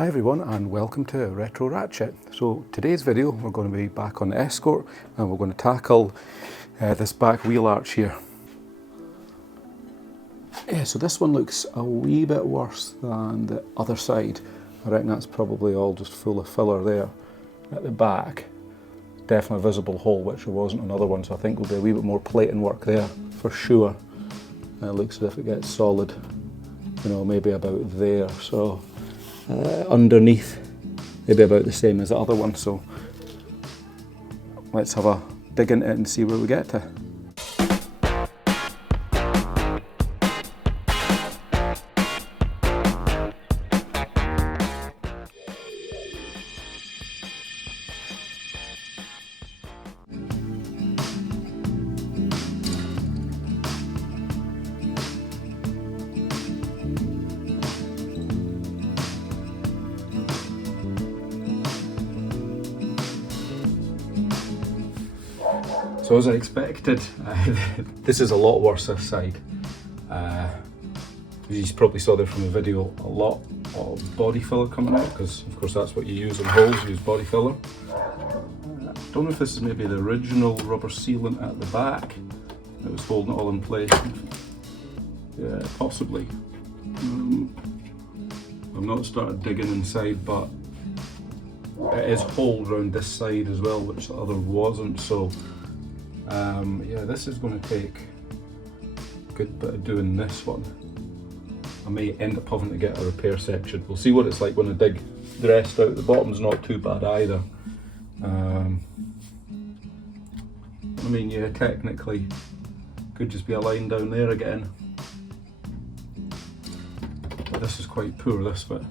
Hi everyone and welcome to Retro Ratchet. So today's video we're going to be back on the Escort and we're going to tackle this back wheel arch here. Yeah, so this one looks a wee bit worse than the other side. I reckon that's probably all just full of filler there at the back. Definitely a visible hole, which there wasn't on other ones, so I think there'll be a wee bit more plating work there for sure. It looks as if it gets solid, you know, maybe about there. So underneath, maybe about the same as the other one. So let's have a dig into it and see where we get to. So as I expected, this is a lot worse this side. As you probably saw there from the video, a lot of body filler coming out, because of course that's what you use on holes, you use body filler. Don't know if this is maybe the original rubber sealant at the back that was holding it all in place. Yeah, possibly. I've not started digging inside, but it is holed around this side as well, which the other wasn't. So yeah, this is going to take a good bit of doing this one. I may end up having to get a repair section. We'll see what it's like when I dig the rest out. The bottom's not too bad either. I mean, yeah, technically could just be a line down there again. But this is quite poor, this bit.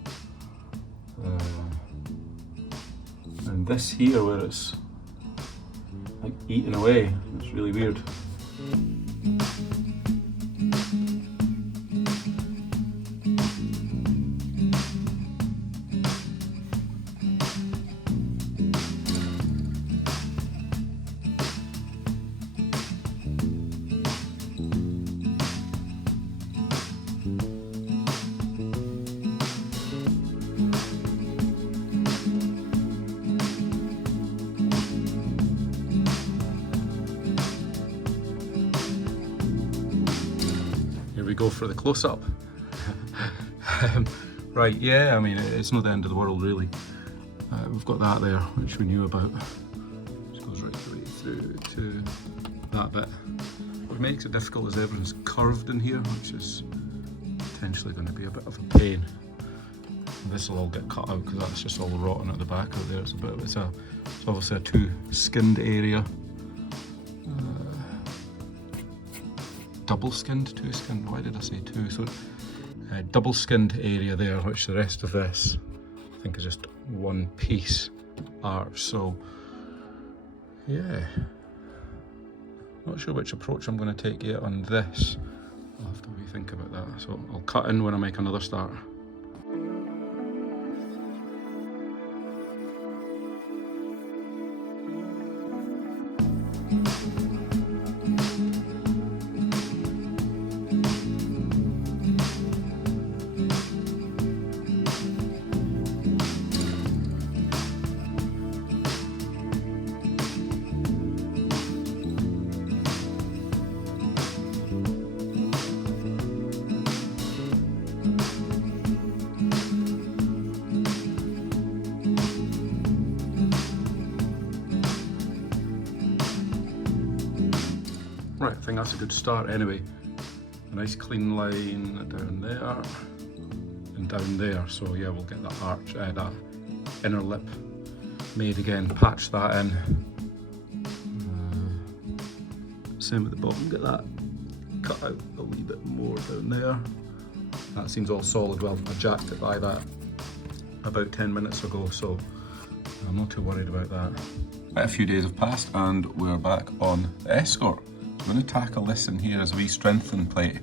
And this here where it's like eating away, it's really weird. We go for the close-up. Right, yeah, I mean, it's not the end of the world really. We've got that there, which we knew about. Just goes right through to that bit. What makes it difficult is everything's curved in here, which is potentially going to be a bit of a pain. This will all get cut out because that's just all rotten at the back out there. It's obviously a two-skinned area. Double skinned, two skinned, why did I say two? So double skinned area there, which the rest of this I think is just one piece arch. So yeah, not sure which approach I'm going to take yet on this. I'll have to rethink about that. So I'll cut in when I make another start. Right, I think that's a good start anyway. A nice clean line down there and down there. So yeah, we'll get that arch, that inner lip made again, patch that in. Same at the bottom, get that cut out a wee bit more down there. That seems all solid. Well, I jacked it by that about 10 minutes ago, so I'm not too worried about that. A few days have passed and we're back on the Escort. I'm going to tackle this in here as a wee strengthening plate.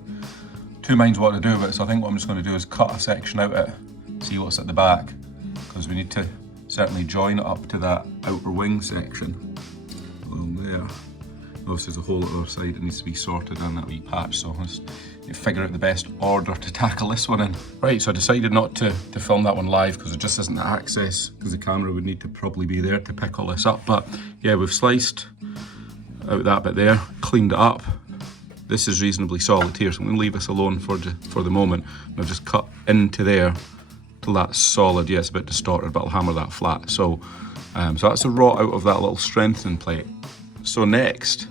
Two minds what to do with it, so I think what I'm just going to do is cut a section out of it, see what's at the back, because we need to certainly join it up to that outer wing section along there. Obviously there's a hole at the other side that needs to be sorted in, that wee patch, so I'll just figure out the best order to tackle this one in. Right, so I decided not to film that one live because there just isn't access, because the camera would need to probably be there to pick all this up. But yeah, we've sliced out that bit there, cleaned it up. This is reasonably solid here, so I'm going to leave this alone for the moment. And I've just cut into there till that's solid. Yeah, it's a bit distorted, but I'll hammer that flat. So, so that's a rot out of that little strengthening plate. So next,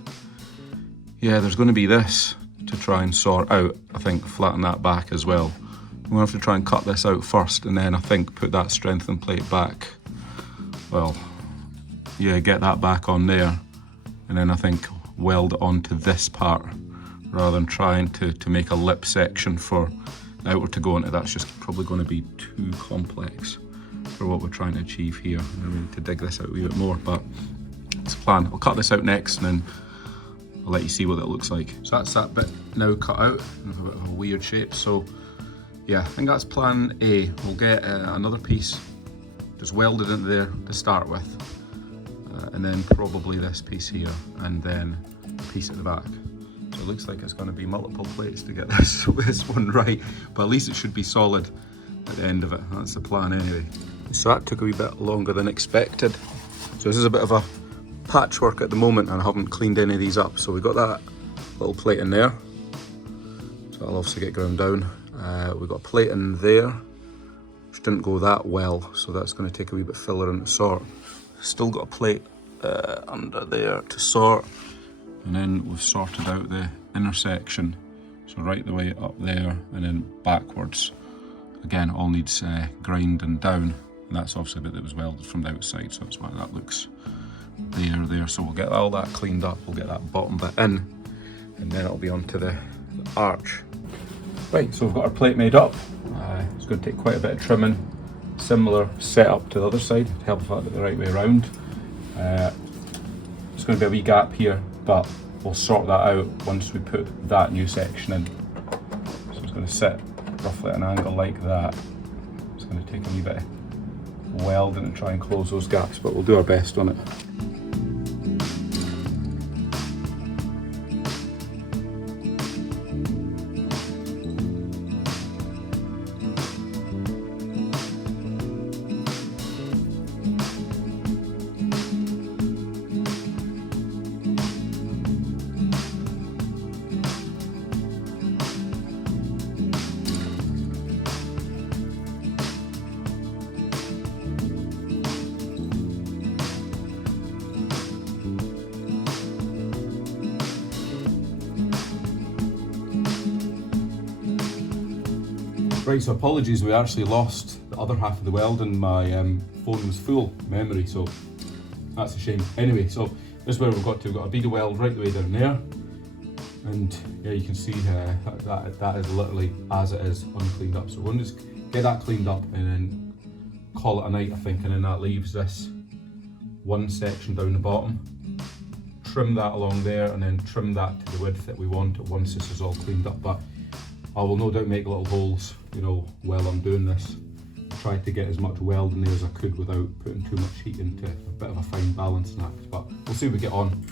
yeah, there's going to be this to try and sort out. I think flatten that back as well. I'm going to have to try and cut this out first, and then I think put that strengthening plate back. Well, yeah, get that back on there, and then I think weld it onto this part, rather than trying to make a lip section for the outer to go into. That's just probably going to be too complex for what we're trying to achieve here. I need to dig this out a wee bit more, but it's a plan. I'll cut this out next, and then I'll let you see what it looks like. So that's that bit now cut out in a bit of a weird shape. So yeah, I think that's plan A. We'll get another piece just welded into there to start with, and then probably this piece here, and then a piece at the back. So it looks like it's going to be multiple plates to get this one right, but at least it should be solid at the end of it. That's the plan anyway. So that took a wee bit longer than expected. So this is a bit of a patchwork at the moment, and I haven't cleaned any of these up. So we got that little plate in there, so I'll obviously get ground down. We've got a plate in there which didn't go that well, so that's going to take a wee bit filler and sort. Still got a plate under there to sort, and then we've sorted out the intersection, so right the way up there and then backwards. Again, all needs grinding down, and that's obviously a bit that was welded from the outside, so that's why that looks there. So we'll get all that cleaned up, we'll get that bottom bit in, and then it'll be onto the arch. Right, so we've got our plate made up. It's going to take quite a bit of trimming. Similar setup to the other side to help it the right way around. There's going to be a wee gap here, but we'll sort that out once we put that new section in. So it's going to sit roughly at an angle like that. It's going to take a wee bit of welding and try and close those gaps, but we'll do our best on it. Right, so apologies, we actually lost the other half of the welding. My phone was full memory, so that's a shame. Anyway, so this is where we've got to. We've got a bead of weld right the way down there, and yeah, you can see that is literally as it is, uncleaned up. So we're going to just get that cleaned up and then call it a night, I think, and then that leaves this one section down the bottom. Trim that along there, and then trim that to the width that we want once this is all cleaned up. But I will no doubt make little holes, you know, while I'm doing this. Try to get as much weld in there as I could without putting too much heat into a bit of a fine balancing act, but we'll see how we get on.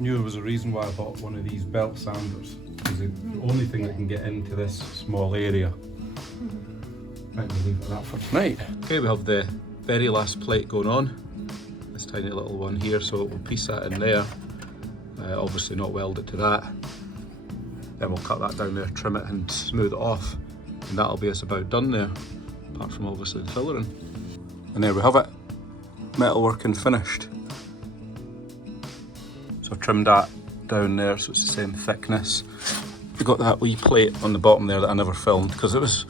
knew there was a reason why I bought one of these belt sanders. It's the only thing that can get into this small area. Right, we'll leave it at that for tonight. Okay, we have the very last plate going on. This tiny little one here, so we'll piece that in there. Obviously not weld it to that. Then we'll cut that down there, trim it and smooth it off. And that'll be us about done there, apart from obviously the fillering. And there we have it, metalworking finished. So I've trimmed that down there so it's the same thickness. We've got that wee plate on the bottom there that I never filmed because it was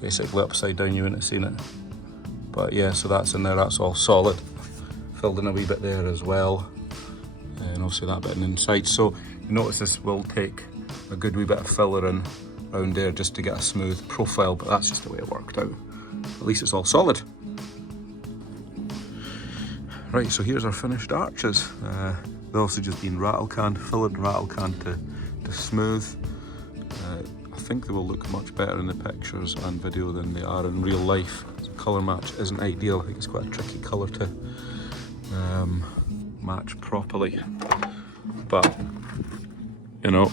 basically upside down, you wouldn't have seen it. But yeah, so that's in there, that's all solid. Filled in a wee bit there as well. And obviously that bit on the inside. So you notice this will take a good wee bit of filler in around there just to get a smooth profile, but that's just the way it worked out. At least it's all solid. Right, so here's our finished arches. They've also just been rattle canned, fillered and rattle canned to smooth. I think they will look much better in the pictures and video than they are in real life. The colour match isn't ideal. I think it's quite a tricky colour to match properly. But, you know,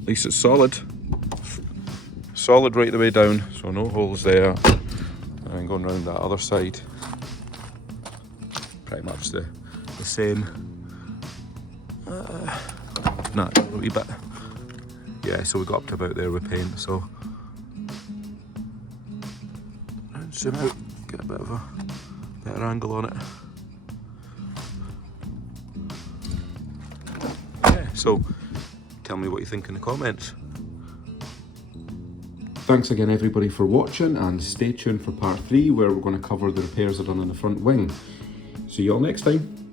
at least it's solid. Solid right the way down, so no holes there. And then going around that other side, pretty much the same. Nah, a wee bit. Yeah, so we got up to about there with paint, so. And zoom out, get a bit of a better angle on it. Yeah, so tell me what you think in the comments. Thanks again everybody for watching, and stay tuned for part 3 where we're going to cover the repairs I've done on the front wing. See you all next time.